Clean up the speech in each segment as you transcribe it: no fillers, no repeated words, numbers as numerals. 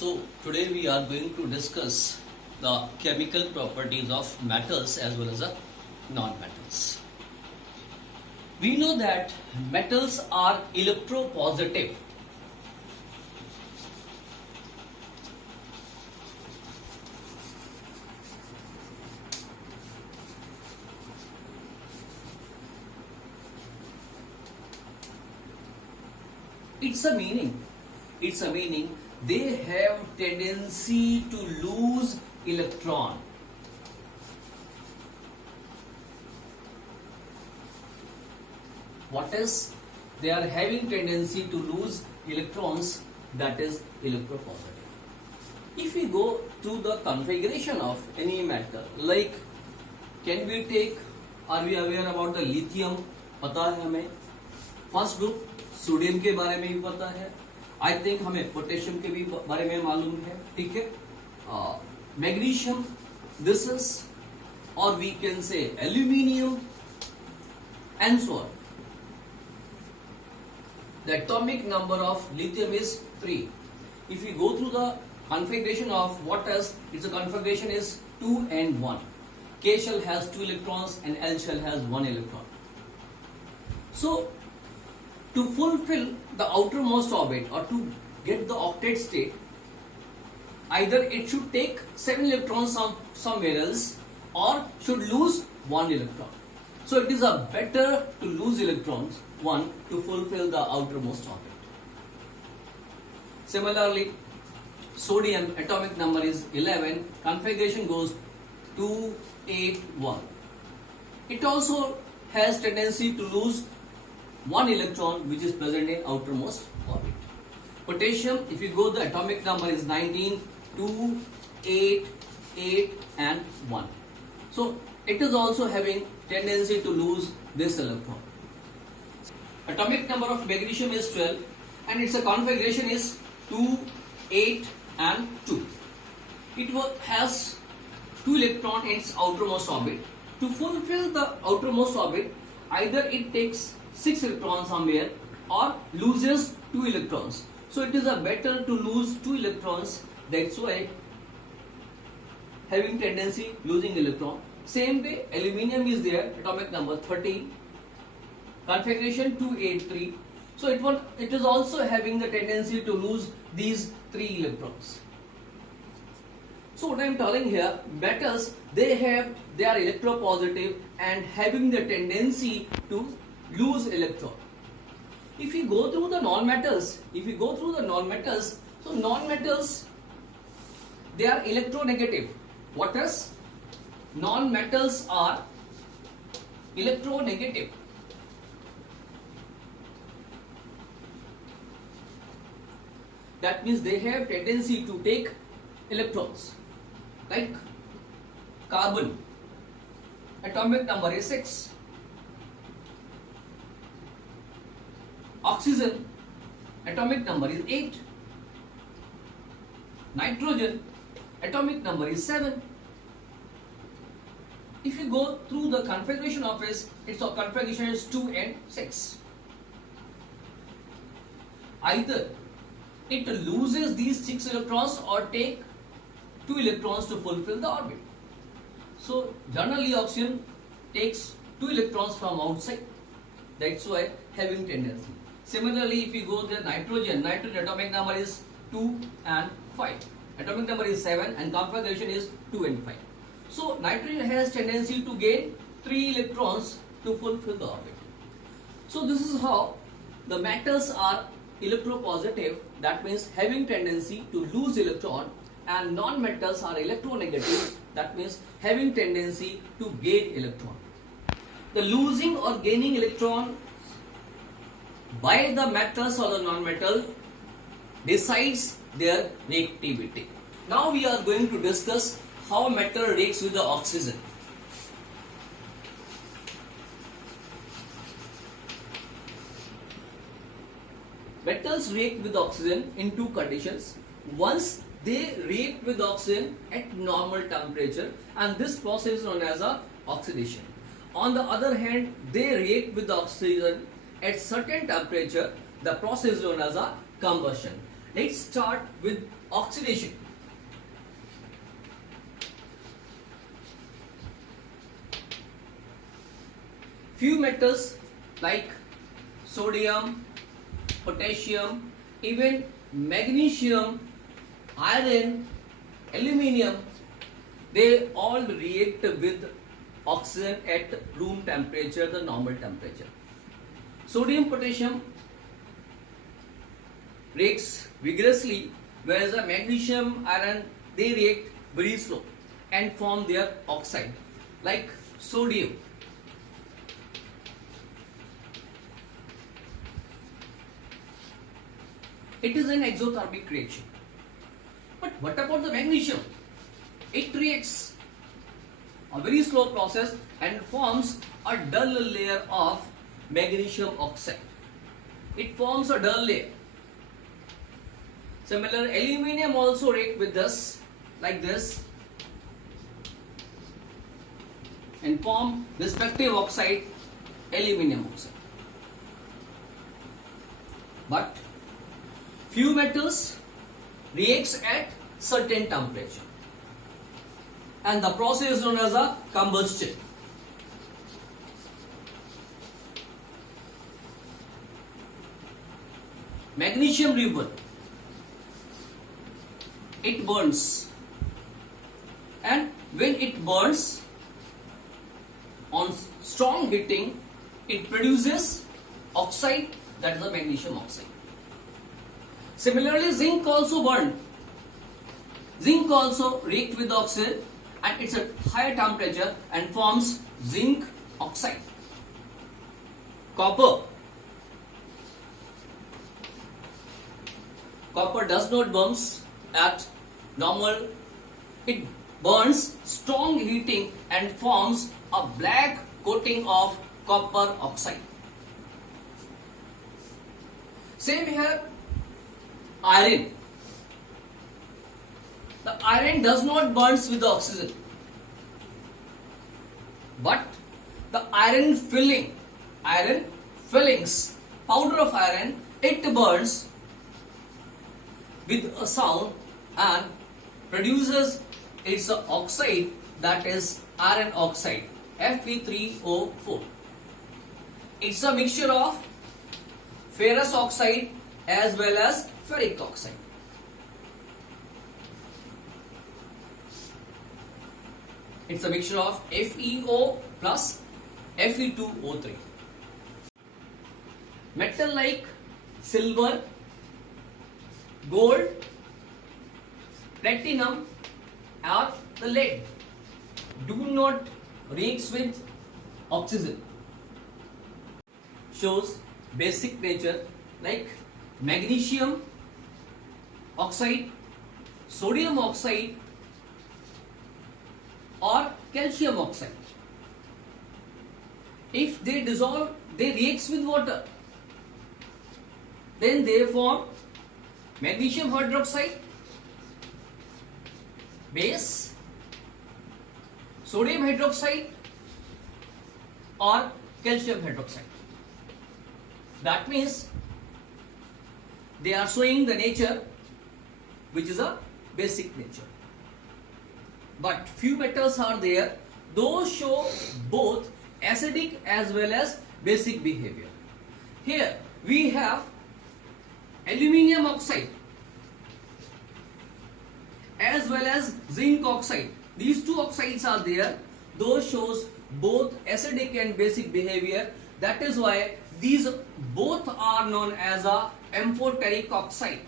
So today we are going to discuss the chemical properties of metals as well as the non-metals. We know that metals are electropositive. It's a meaning they have tendency to lose electron. What is they are having tendency to lose electrons, that is electropositive. If we go to the configuration of any metal, like can we take, are we aware about the lithium? पता है हमें. First group sodium के बारे में भी पता है. I think हमें पोटेशियम के भी बारे में मालूम है. ठीक है. मैग्नीशियम, दिस इज, और we can say aluminium and so on. The atomic number of lithium is 3. If we go through the configuration of what else, its configuration is 2 and 1. K shell has 2 electrons and L shell has 1 electron. So, to fulfill the outermost orbit or to get the octet state, either it should take 7 electrons somewhere else or should lose 1 electron. So, it is a better to lose electrons, 1, to fulfill the outermost orbit. Similarly, sodium atomic number is 11, configuration goes 2, 8, 1. It also has tendency to lose 1 electron which is present in outermost orbit. Potassium, if you go, the atomic number is 19, 2, 8, 8 and 1. So it is also having tendency to lose this electron. Atomic number of magnesium is 12 and its configuration is 2, 8 and 2. It has 2 electrons in its outermost orbit. To fulfill the outermost orbit, either it takes 6 electrons somewhere or loses 2 electrons. So it is a better to lose 2 electrons. That's why having tendency losing electron. Same way, aluminium is there, atomic number 13, configuration 283. So it is also having the tendency to lose these 3 electrons. So what I am telling here, metals they are electropositive and having the tendency to lose electron. If we go through the non-metals, so non-metals they are electronegative. What is? Non-metals are electronegative. That means they have tendency to take electrons. Like carbon, atomic number is 6. Oxygen, atomic number is 8. Nitrogen, atomic number is 7. If you go through the configuration of its configuration is 2 and 6. Either it loses these 6 electrons or take 2 electrons to fulfill the orbit. So generally oxygen takes 2 electrons from outside. That's why having tendency. Similarly, if you go to nitrogen atomic number is 2 and 5. Atomic number is 7 and configuration is 2 and 5. So nitrogen has tendency to gain 3 electrons to fulfill the orbit. So this is how the metals are electropositive, that means having tendency to lose electron, and non-metals are electronegative, that means having tendency to gain electron. The losing or gaining electron by the metals or the non-metals decides their reactivity. Now we are going to discuss how a metal reacts with the oxygen. Metals react with oxygen in 2 conditions. Once they react with oxygen at normal temperature, and this process is known as a oxidation. On the other hand, they react with oxygen at certain temperature, the process is known as a combustion. Let's start with oxidation. Few metals like sodium, potassium, even magnesium, iron, aluminium, they all react with oxygen at room temperature, the normal temperature. Sodium, potassium reacts vigorously, whereas the magnesium, iron, they react very slow and form their oxide. Like sodium, it is an exothermic reaction. But what about the magnesium? It reacts a very slow process and forms a dull layer of magnesium oxide. It forms a dull layer. Similar, aluminium also react with this, like this, and form respective oxide, aluminium oxide. But few metals reacts at certain temperature, and the process is known as a combustion. Magnesium ribbon, it burns, and when it burns on strong heating, it produces oxide, that is the magnesium oxide. Similarly, zinc also burned. Zinc also react with the oxygen and it's at higher temperature and forms zinc oxide. Copper. Copper does not burn at normal. It burns strong heating and forms a black coating of copper oxide. Same here, iron. The iron does not burn with the oxygen, but the iron fillings, powder of iron, it burns with a sound and produces its oxide, that is iron oxide, Fe3O4. It's a mixture of ferrous oxide as well as ferric oxide. It's a mixture of FeO plus Fe2O3. Metal like silver, gold, platinum or the lead do not react with oxygen. Shows basic nature like magnesium oxide, sodium oxide or calcium oxide. If they dissolve, they react with water. Then they form magnesium hydroxide, base, sodium hydroxide or calcium hydroxide. That means they are showing the nature which is a basic nature. But few metals are there, those show both acidic as well as basic behavior. Here we have aluminium oxide as well as zinc oxide. These two oxides are there, those shows both acidic and basic behavior. That is why these both are known as a amphoteric oxide.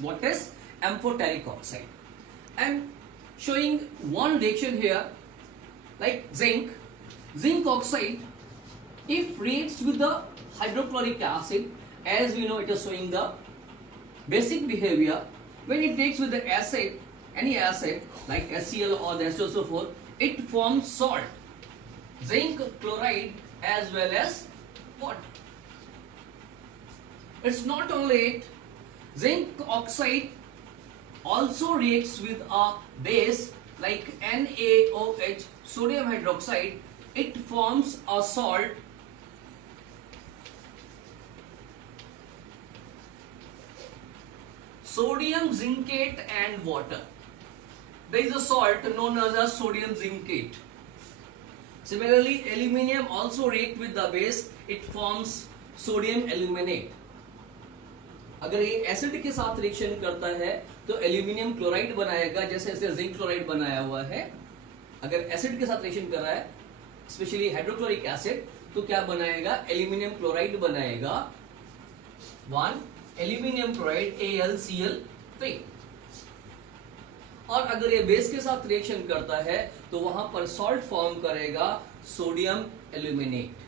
What is amphoteric oxide? I am showing one reaction here, like zinc. Zinc oxide, if reacts with the hydrochloric acid, as we know it is showing the basic behavior. When it reacts with the acid, any acid like HCl or the SO4, it forms salt, zinc chloride as well as what? It's not only it, zinc oxide also reacts with a base like NaOH, sodium hydroxide. It forms a salt sodium zincate and water. There is a salt known as a sodium zincate. Similarly, aluminium also react with the base, it forms sodium aluminate. अगर ये acid के साथ reaction करता है तो aluminium chloride बनाएगा, जैसे ऐसे जिंक क्लोराइड बनाया हुआ है. अगर एसिड के साथ रिएक्शन कर रहा है, स्पेशली हाइड्रोक्लोरिक एसिड, तो क्या बनाएगा? एल्यूमिनियम क्लोराइड बनाएगा. 1 एल्यूमिनियम क्लोराइड AlCl3. और अगर ये बेस के साथ रिएक्शन करता है तो वहां पर सॉल्ट फॉर्म करेगा सोडियम एल्यूमिनेट.